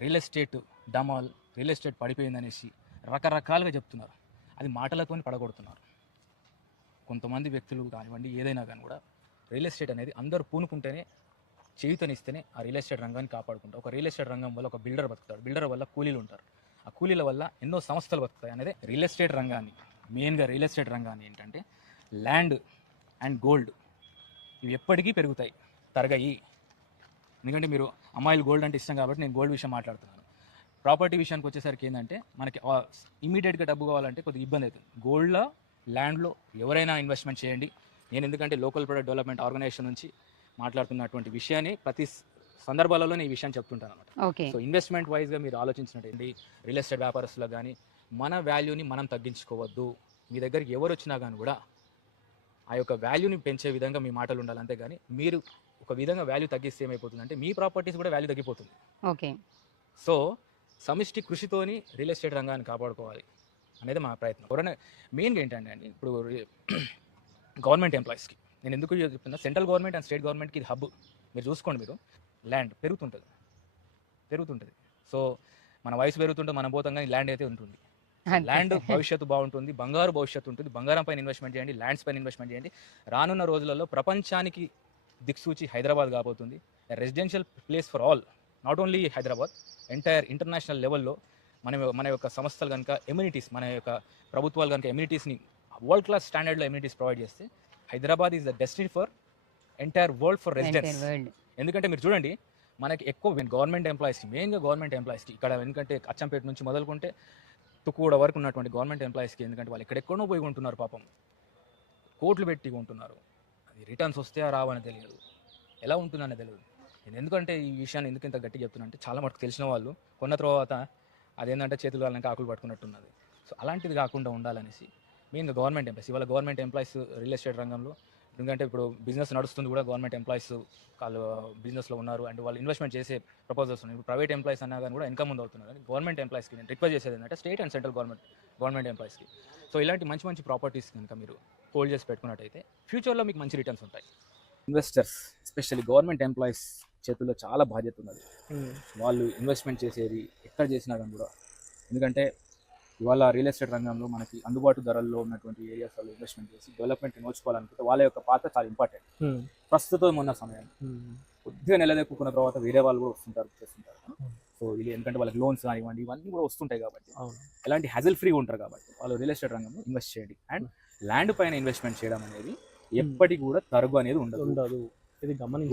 Real estate డమాల్, real estate పడిపోయిందనేసి రకరకాలుగా చెప్తున్నారు. అది మాటలతోని పడగొడుతున్నారు. కొంతమంది వ్యక్తులు కానివ్వండి, ఏదైనా కానీ కూడా రియల్ ఎస్టేట్ అనేది అందరూ పూనుకుంటేనే, చేయుతనిస్తేనే ఆ రియల్ ఎస్టేట్ రంగాన్ని కాపాడుకుంటారు. ఒక రియల్ ఎస్టేట్ రంగం వల్ల ఒక బిల్డర్ బతుకుతాడు, బిల్డర్ వల్ల కూలీలు ఉంటారు, ఆ కూలీల వల్ల ఎన్నో సంస్థలు బతుకుతాయి అనేది రియల్ ఎస్టేట్ రంగాన్ని. మెయిన్గా రియల్ ఎస్టేట్ రంగాన్ని ఏంటంటే ల్యాండ్ అండ్ గోల్డ్ ఇవి ఎప్పటికీ పెరుగుతాయి, తరగయి. ఎందుకంటే మీరు అమ్మాయిలు గోల్డ్ అంటే ఇష్టం కాబట్టి నేను గోల్డ్ విషయం మాట్లాడుతున్నాను. ప్రాపర్టీ విషయానికి వచ్చేసరికి ఏంటంటే మనకి ఇమీడియట్గా డబ్బు కావాలంటే కొద్దిగా ఇబ్బంది అవుతుంది. గోల్డ్లో, ల్యాండ్లో ఎవరైనా ఇన్వెస్ట్మెంట్ చేయండి. నేను ఎందుకంటే లోకల్ ప్రొడక్ట్ డెవలప్మెంట్ ఆర్గనైజేషన్ నుంచి మాట్లాడుతున్నటువంటి విషయాన్ని ప్రతి సందర్భాలలో నేను ఈ విషయాన్ని చెప్తుంటాను అనమాట. సో ఇన్వెస్ట్మెంట్ వైజ్గా మీరు ఆలోచించినట్టండి రియల్ ఎస్టేట్ వ్యాపారస్తులకు కానీ మన వాల్యూని మనం తగ్గించుకోవద్దు. మీ దగ్గరికి ఎవరు వచ్చినా కానీ కూడా ఆ యొక్క వాల్యూని పెంచే విధంగా మీ మాటలు ఉండాలి. అంతేగాని మీరు ఒక విధంగా వాల్యూ తగ్గిస్తే ఏమైపోతుందంటే మీ ప్రాపర్టీస్ కూడా వాల్యూ తగ్గిపోతుంది. సో సమిష్టి కృషితోని రియల్ ఎస్టేట్ రంగాన్ని కాపాడుకోవాలి అనేది మా ప్రయత్నం. ఎవరైనా మెయిన్గా ఏంటంటే అండి, ఇప్పుడు గవర్నమెంట్ ఎంప్లాయీస్కి నేను ఎందుకు చెప్తున్నా, సెంట్రల్ గవర్నమెంట్ అండ్ స్టేట్ గవర్నమెంట్కి ఇది హబ్. మీరు చూసుకోండి, మీరు ల్యాండ్ పెరుగుతుంటుంది. సో మన వయసు పెరుగుతుంటే మనం పోతాం, కానీ ల్యాండ్ అయితే ఉంటుంది. ల్యాండ్ భవిష్యత్తు బాగుంటుంది, బంగారు భవిష్యత్తు ఉంటుంది. బంగారం పైన ఇన్వెస్ట్మెంట్ చేయండి, ల్యాండ్స్ పైన ఇన్వెస్ట్మెంట్ చేయండి. రానున్న రోజులలో ప్రపంచానికి దిక్సూచి హైదరాబాద్ కాబోతుంది. Residential place for all, not only Hyderabad, entire international లెవెల్లో మన యొక్క సంస్థలు కనుక ఎమ్యూనిటీస్, మన యొక్క ప్రభుత్వాలు కనుక ఎమ్యూనిటీస్ని వరల్డ్ క్లాస్ స్టాండర్డ్లో ఎమ్యూనిటీస్ ప్రొవైడ్ చేస్తే Hyderabad is the destiny for entire world for residence. ఎందుకంటే మీరు చూడండి, మనకి ఎక్కువ గవర్నమెంట్ ఎంప్లాయీస్కి, మెయిన్గా గవర్నమెంట్ ఎంప్లాయీస్కి ఇక్కడ, ఎందుకంటే అచ్చంపేట నుంచి మొదలుకుంటే తుక్కుగూడ వరకు ఉన్నటువంటి గవర్నమెంట్ ఎంప్లాయీస్కి, ఎందుకంటే వాళ్ళు ఎక్కడెక్కడో పోయి కొంటున్నారు, పాపం కోట్లు పెట్టి కొంటున్నారు. అది రిటర్న్స్ వస్తే రావని తెలియదు, ఎలా ఉంటుందని తెలియదు. నేను ఎందుకంటే ఈ విషయాన్ని ఎందుకు ఇంత గట్టిగా చెప్తున్నా అంటే, చాలా మటుకు తెలిసిన వాళ్ళు కొన్న తర్వాత అదేంటంటే చేతులు వాళ్ళకి ఆకులు పట్టుకున్నట్టున్నది. సో అలాంటిది కాకుండా ఉండాలనేసి మెయిన్గా గవర్నమెంట్ ఎంప్లాయీస్, ఇవాళ గవర్నమెంట్ ఎంప్లాయీస్ రియల్ ఎస్టేట్ రంగంలో, ఎందుకంటే ఇప్పుడు బిజినెస్ నడుస్తుంది కూడా, గవర్నమెంట్ ఎంప్లాయీస్ వాళ్ళు బిజినెస్లో ఉన్నారు అండ్ వాళ్ళు ఇన్వెస్ట్మెంట్ చేసే ప్రపోజల్స్ ఉన్నాయి. ఇప్పుడు ప్రైవేట్ ఎంప్లాయీస్ అన్నా కానీ కూడా ఇంకా ముందు అవుతున్నారు. గవర్నమెంట్ ఎంప్లాయీస్కి నేను రిక్వెస్ట్ చేసేది ఏంటంటే, స్టేట్ అండ్ సెంట్రల్ గవర్నమెంట్ ఎంప్లాయీస్కి, సో ఇలాంటి మంచి మంచి ప్రాపర్టీస్ కనుక మీరు హోల్డ్ చేసి పెట్టుకున్నట్టయితే ఫ్యూచర్లో మీకు మంచి రిటర్న్స్ ఉంటాయి. ఇన్వెస్టర్స్ ఎస్పెషల్లీ గవర్నమెంట్ ఎంప్లాయీస్ చేతుల్లో చాలా బాధ్యత ఉన్నది. వాళ్ళు ఇన్వెస్ట్మెంట్ చేసేది ఎక్కడ చేసినా కానీ కూడా, ఎందుకంటే ఇవాళ రియల్ ఎస్టేట్ రంగంలో మనకి అందుబాటు ధరల్లో ఉన్నటువంటి ఏరియాస్లో ఇన్వెస్ట్మెంట్ చేసి డెవలప్మెంట్ నోచుకోవాలనుకుంటే వాళ్ళ యొక్క పాత్ర చాలా ఇంపార్టెంట్. ప్రస్తుతం ఉన్న సమయం కొద్దిగా నిలదొక్కున్న తర్వాత వేరే వాళ్ళు కూడా వస్తుంటారు, చేస్తుంటారు. సో ఇది ఎందుకంటే వాళ్ళకి లోన్స్ కానివ్వండి ఇవన్నీ కూడా వస్తుంటాయి కాబట్టి, ఎలాంటి హ్యాజిల్ ఫ్రీ ఉంటారు కాబట్టి వాళ్ళు రియల్ ఎస్టేట్ రంగంలో ఇన్వెస్ట్ చేయండి. అండ్ ల్యాండ్ పైన ఇన్వెస్ట్మెంట్ చేయడం అనేది ఎప్పటికీ కూడా తరుగు అనేది ఉండదు. ఇది గమనించాలి.